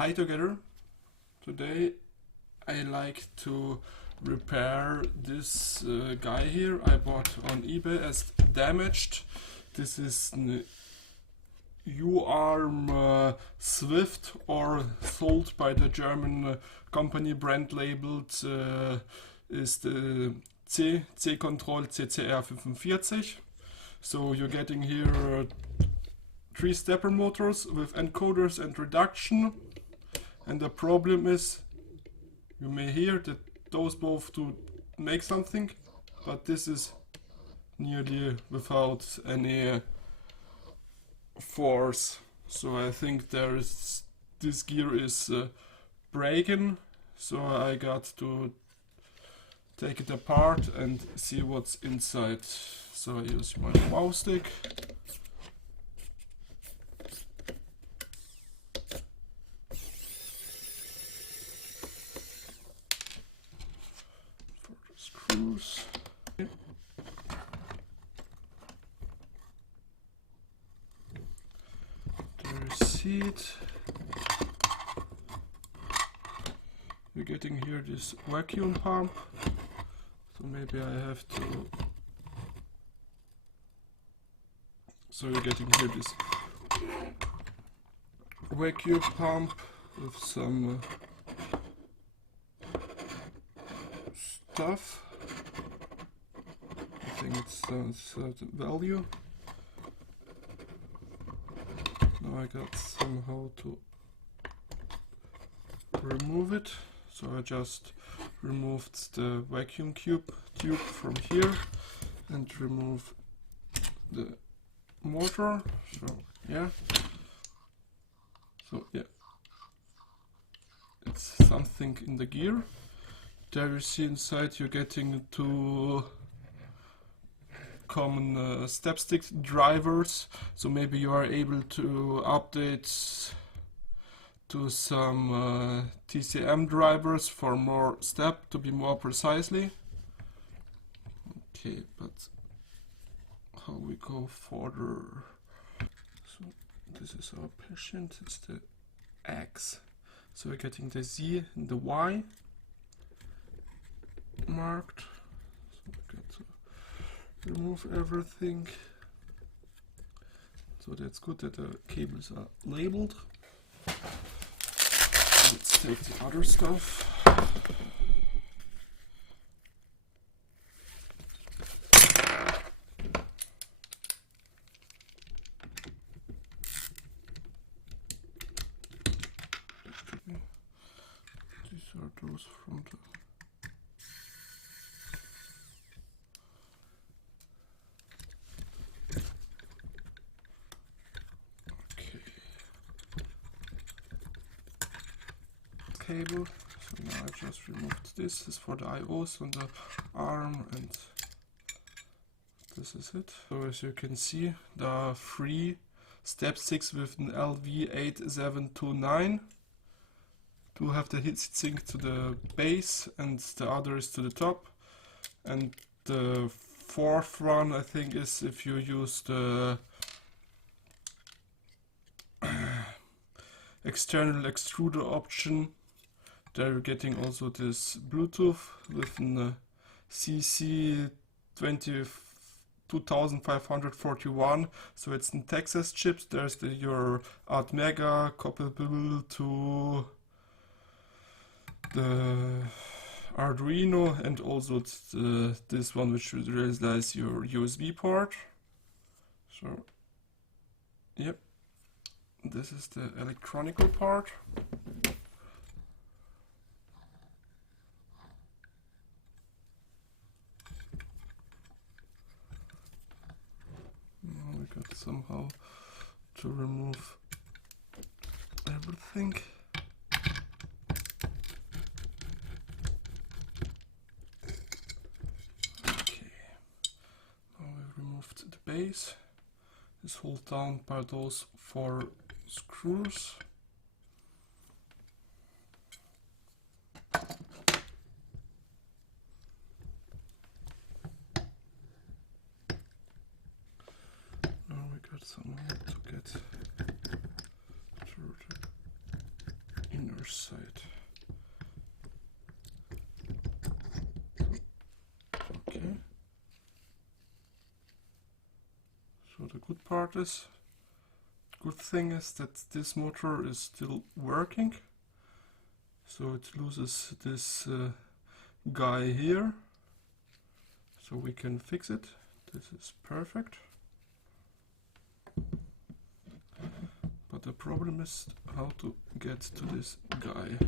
Hi together. Today I like to repair this guy here I bought on eBay as damaged. This is an UARM Swift, or sold by the German company brand labeled is the C-Control CCR-45. So you're getting here 3 stepper motors with encoders and reduction, and the problem is you may hear that those both do make something, but this is nearly without any force. So I think this gear is breaking, so I got to take it apart and see what's inside. So I use my mouse stick. For the screws. The receipt. You're getting here this vacuum pump. So maybe I have to. So you're getting here this vacuum pump with some stuff. I think it's a certain value. Now I got somehow to remove it. So I just removed the vacuum tube from here and remove the motor. So yeah, it's something in the gear. There you see inside you're getting 2 common step stick drivers. So maybe you are able to update to some TCM drivers for more step, to be more precisely. Okay, but how we go further? So this is our patient, it's the X. So we're getting the Z and the Y marked. So we got to remove everything. So that's good that the cables are labeled. Let's take the other stuff. These are those from the... cable. So now I just removed this. This is for the IOs on the arm, and this is it. So as you can see, there are 3 step 6 with an LV8729. 2 have the heat sink to the base and the other is to the top. And the 4th one, I think, is if you use the external extruder option. They're getting also this Bluetooth with an CC 2541, so it's in Texas chips. There's your Mega couplable to the Arduino, and also this one which realizes your USB port. So yep, this is the electronical part. Got somehow to remove everything. Okay, now we removed the base. It's held down by those 4 screws. Somehow to get through the other side. Okay. So the good thing is that this motor is still working. So it loses this guy here. So we can fix it. This is perfect. But the problem is how to get to this guy.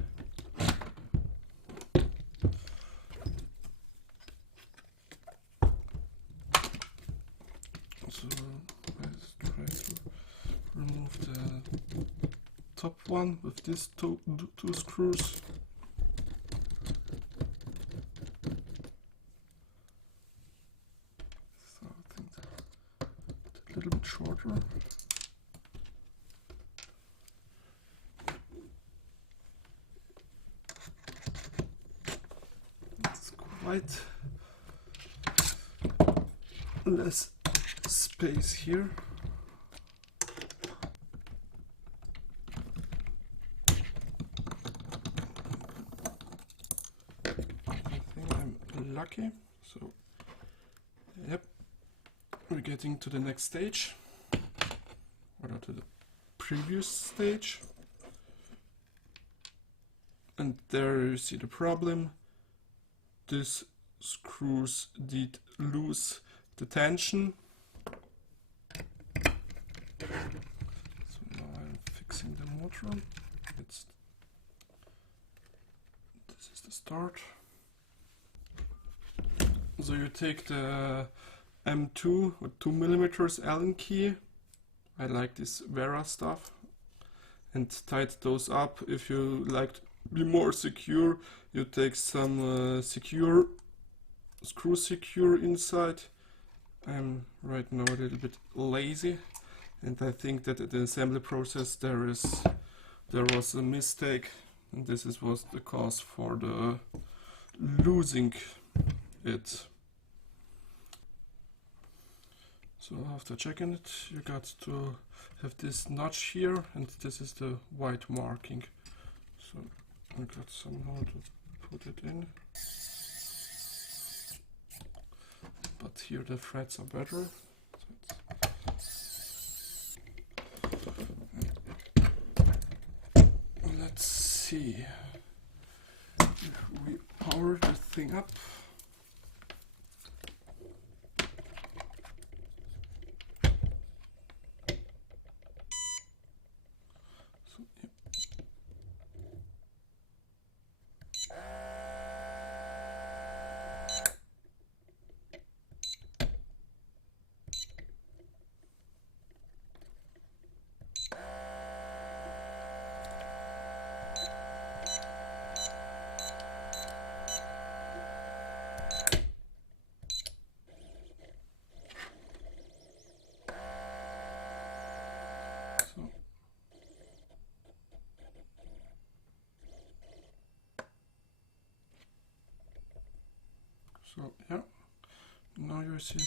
So let's try to remove the top one with these two screws. So I think a little bit shorter. Quite less space here. I think I'm lucky. So, yep, we're getting to the next stage, or to the previous stage. And there you see the problem. These screws did lose the tension. So now I'm fixing the motor. This is the start. So you take the M2 with 2mm Allen key. I like this Wera stuff. And tight those up. If you like to be more secure, you take some screw secure inside. I'm right now a little bit lazy, and I think that in the assembly process there was a mistake, and this was the cause for the losing it. So after checking it, you got to have this notch here, and this is the white marking. So I got somehow to put it in. But here the threads are better. Let's see if we power the thing up. So yeah, now you see.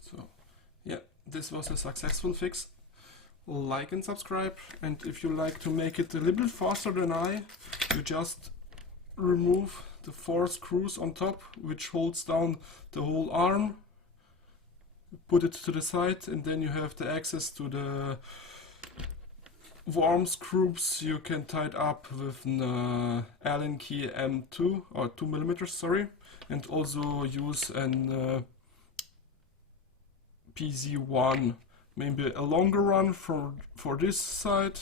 So yeah, this was a successful fix. Like and subscribe, and if you like to make it a little bit faster than I, you just remove the 4 screws on top, which holds down the whole arm, put it to the side, and then you have the access to the worm screws. You can tie it up with an Allen key M2 or 2mm, sorry, and also use an PZ1. Maybe a longer run for this side,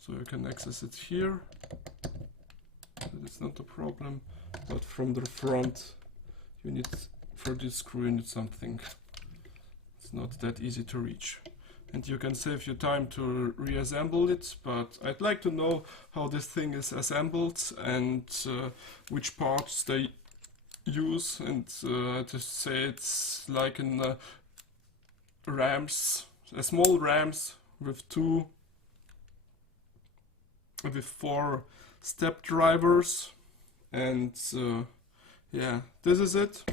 so you can access it here. It's not a problem, but from the front, you need, for this screw, you need something. It's not that easy to reach, and you can save your time to reassemble it. But I'd like to know how this thing is assembled and which parts they use, and to say it's like in RAMs, small RAMs with 4 step drivers, and yeah, this is it.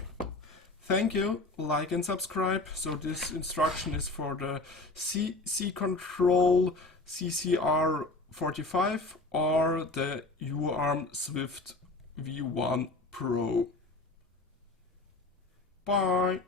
Thank you, like and subscribe. So this instruction is for the C control CCR-45 or the UARM Swift V1 Pro. Bye.